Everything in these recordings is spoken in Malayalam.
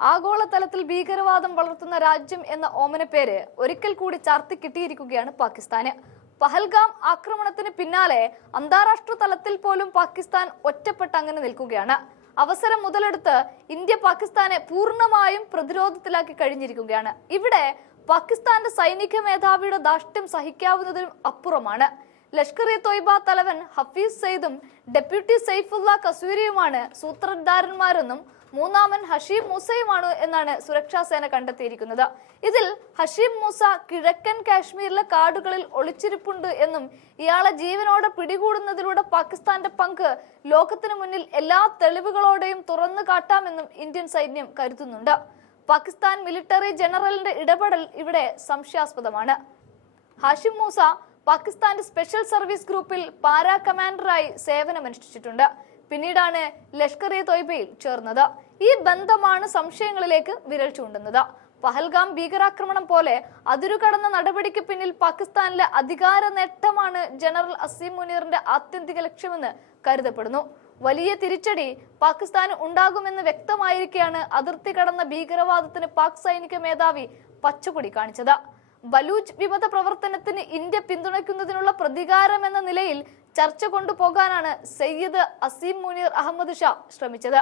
ആഗോളതലത്തിൽ ഭീകരവാദം വളർത്തുന്ന രാജ്യം എന്ന ഓമനപ്പേര് ഒരിക്കൽ കൂടി ചാർത്തി കിട്ടിയിരിക്കുകയാണ് പാകിസ്ഥാന്. പഹൽഗാം ആക്രമണത്തിന് പിന്നാലെ അന്താരാഷ്ട്ര തലത്തിൽ പോലും പാകിസ്ഥാൻ ഒറ്റപ്പെട്ട് അങ്ങനെ നിൽക്കുകയാണ്. അവസരം മുതലെടുത്ത് ഇന്ത്യ പാകിസ്ഥാനെ പൂർണ്ണമായും പ്രതിരോധത്തിലാക്കി കഴിഞ്ഞിരിക്കുകയാണ്. ഇവിടെ പാകിസ്ഥാന്റെ സൈനിക മേധാവിയുടെ ധാർഷ്ട്യം സഹിക്കാവുന്നതിനും അപ്പുറമാണ്. ലഷ്കർ-ഇ-തോയ്ബ തലവൻ ഹഫീസ് സയ്യിദും ഡെപ്യൂട്ടി സൈഫുള്ള കസ്വരിയുമാണ് സൂത്രധാരന്മാരെന്നും മൂന്നാമൻ ഹഷീം മൂസയുമാണ് എന്നാണ് സുരക്ഷാ സേന കണ്ടെത്തിയിരിക്കുന്നത്. ഇതിൽ ഹഷീം മൂസ കിഴക്കൻ കാശ്മീരിലെ കാടുകളിൽ ഒളിച്ചിരിപ്പുണ്ട് എന്നും ഇയാളെ ജീവനോടെ പിടികൂടുന്നതിലൂടെ പാകിസ്ഥാന്റെ പങ്ക് ലോകത്തിന് മുന്നിൽ എല്ലാ തെളിവുകളോടെയും തുറന്നു കാട്ടാമെന്നും ഇന്ത്യൻ സൈന്യം കരുതുന്നുണ്ട്. പാകിസ്ഥാൻ മിലിറ്ററി ജനറലിന്റെ ഇടപെടൽ ഇവിടെ സംശയാസ്പദമാണ്. ഹാഷിം മൂസ പാകിസ്ഥാന്റെ സ്പെഷ്യൽ സർവീസ് ഗ്രൂപ്പിൽ പാരാ കമാൻഡറായി സേവനമനുഷ്ഠിച്ചിട്ടുണ്ട്. പിന്നീടാണ് ലഷ്കർ-ഇ-തോയ്ബയിൽ ചേർന്നത്. ഈ ബന്ധമാണ് സംശയങ്ങളിലേക്ക് വിരൽ ചൂണ്ടുന്നത്. പഹൽഗാം ഭീകരാക്രമണം പോലെ അതിരുകടന്ന നടപടിക്ക് പിന്നിൽ പാകിസ്ഥാനിലെ അധികാര നേട്ടമാണ് ജനറൽ അസീം മുനീറിന്റെ ആത്യന്തിക ലക്ഷ്യമെന്ന് കരുതപ്പെടുന്നു. വലിയ തിരിച്ചടി പാകിസ്ഥാന് ഉണ്ടാകുമെന്ന് വ്യക്തമായിരിക്കെയാണ് അതിർത്തി കടന്ന ഭീകരവാദത്തിന് പാക് സൈനിക മേധാവി പച്ചക്കൊടി കാണിച്ചത്. ബലൂച്ച് വിമത പ്രവർത്തനത്തിന് ഇന്ത്യ പിന്തുണയ്ക്കുന്നതിനുള്ള പ്രതികാരം എന്ന നിലയിൽ ചർച്ച കൊണ്ടുപോകാനാണ് സയ്യിദ് അസീം മുനീർ അഹമ്മദ് ഷാ ശ്രമിച്ചത്.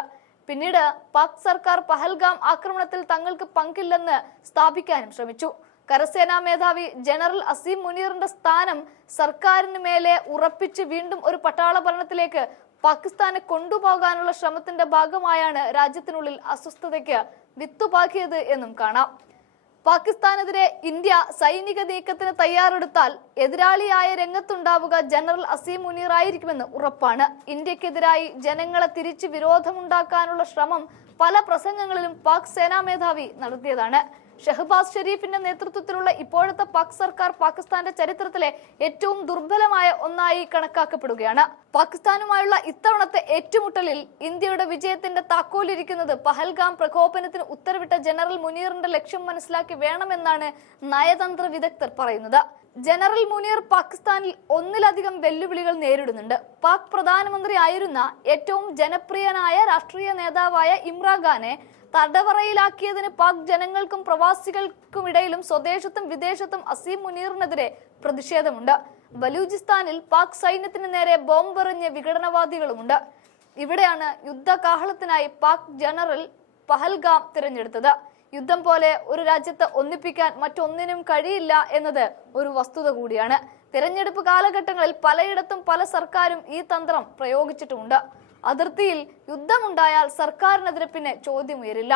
പിന്നീട് പാക് സർക്കാർ പഹൽഗാം ആക്രമണത്തിൽ തങ്ങൾക്ക് പങ്കില്ലെന്ന് സ്ഥാപിക്കാനും ശ്രമിച്ചു. കരസേനാ മേധാവി ജനറൽ അസീം മുനീറിന്റെ സ്ഥാനം സർക്കാരിന് മേലെ ഉറപ്പിച്ച് വീണ്ടും ഒരു പട്ടാള ഭരണത്തിലേക്ക് പാകിസ്ഥാനെ കൊണ്ടുപോകാനുള്ള ശ്രമത്തിന്റെ ഭാഗമായാണ് രാജ്യത്തിനുള്ളിൽ അസ്വസ്ഥതയ്ക്ക് വിത്തുപാകിയത് എന്നും കാണാം. പാകിസ്ഥാനെതിരെ ഇന്ത്യ സൈനിക നീക്കത്തിന് തയ്യാറെടുത്താൽ എതിരാളിയായ രംഗത്തുണ്ടാവുക ജനറൽ അസീം മുനീർ ആയിരിക്കുമെന്ന് ഉറപ്പാണ്. ഇന്ത്യക്കെതിരായി ജനങ്ങളെ തിരിച്ച് വിരോധമുണ്ടാക്കാനുള്ള ശ്രമം പല പ്രസംഗങ്ങളിലും പാക് സേനാ മേധാവി നടത്തിയതാണ്. ഷഹബാസ് ഷെരീഫിന്റെ നേതൃത്വത്തിലുള്ള ഇപ്പോഴത്തെ പാക് സർക്കാർ പാകിസ്ഥാന്റെ ചരിത്രത്തിലെ ഏറ്റവും ദുർബലമായ ഒന്നായി കണക്കാക്കപ്പെടുകയാണ്. പാകിസ്ഥാനുമായുള്ള ഇത്തവണത്തെ ഏറ്റുമുട്ടലിൽ ഇന്ത്യയുടെ വിജയത്തിന്റെ താക്കോലിരിക്കുന്നത് പഹൽഗാം പ്രകോപനത്തിന് ഉത്തരവിട്ട ജനറൽ മുനീറിന്റെ ലക്ഷ്യം മനസ്സിലാക്കി വേണമെന്നാണ് നയതന്ത്ര വിദഗ്ധർ പറയുന്നത്. ജനറൽ മുനീർ പാകിസ്ഥാനിൽ ഒന്നിലധികം വെല്ലുവിളികൾ നേരിടുന്നുണ്ട്. പാക് പ്രധാനമന്ത്രി ആയിരുന്ന ഏറ്റവും ജനപ്രിയനായ രാഷ്ട്രീയ നേതാവായ ഇമ്രാൻഖാനെ തടവറയിലാക്കിയതിന് പാക് ജനങ്ങൾക്കും പ്രവാസികൾക്കും ഇടയിലും സ്വദേശത്തും വിദേശത്തും അസീം മുനീറിനെതിരെ പ്രതിഷേധമുണ്ട്. ബലൂചിസ്ഥാനിൽ പാക് സൈന്യത്തിന് നേരെ ബോംബെറിഞ്ഞ വിഘടനവാദികളുമുണ്ട്. ഇവിടെയാണ് യുദ്ധകാഹളത്തിനായി പാക് ജനറൽ പഹൽഗാം തിരഞ്ഞെടുത്തത്. യുദ്ധം പോലെ ഒരു രാജ്യത്തെ ഒന്നിപ്പിക്കാൻ മറ്റൊന്നിനും കഴിയില്ല എന്നത് ഒരു വസ്തുത കൂടിയാണ്. തിരഞ്ഞെടുപ്പ് കാലഘട്ടങ്ങളിൽ പലയിടത്തും പല സർക്കാരും ഈ തന്ത്രം പ്രയോഗിച്ചിട്ടുമുണ്ട്. അതിർത്തിയിൽ യുദ്ധമുണ്ടായാൽ സർക്കാരിനെതിരെ പിന്നെ ചോദ്യമുയരില്ല.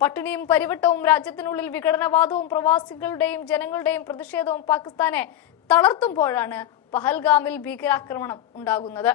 പട്ടിണിയും പരിവട്ടവും രാജ്യത്തിനുള്ളിൽ വിഘടനവാദവും പ്രവാസികളുടെയും ജനങ്ങളുടെയും പ്രതിഷേധവും പാകിസ്ഥാനെ തളർത്തുമ്പോഴാണ് പഹൽഗാമിൽ ഭീകരാക്രമണം ഉണ്ടാകുന്നത്.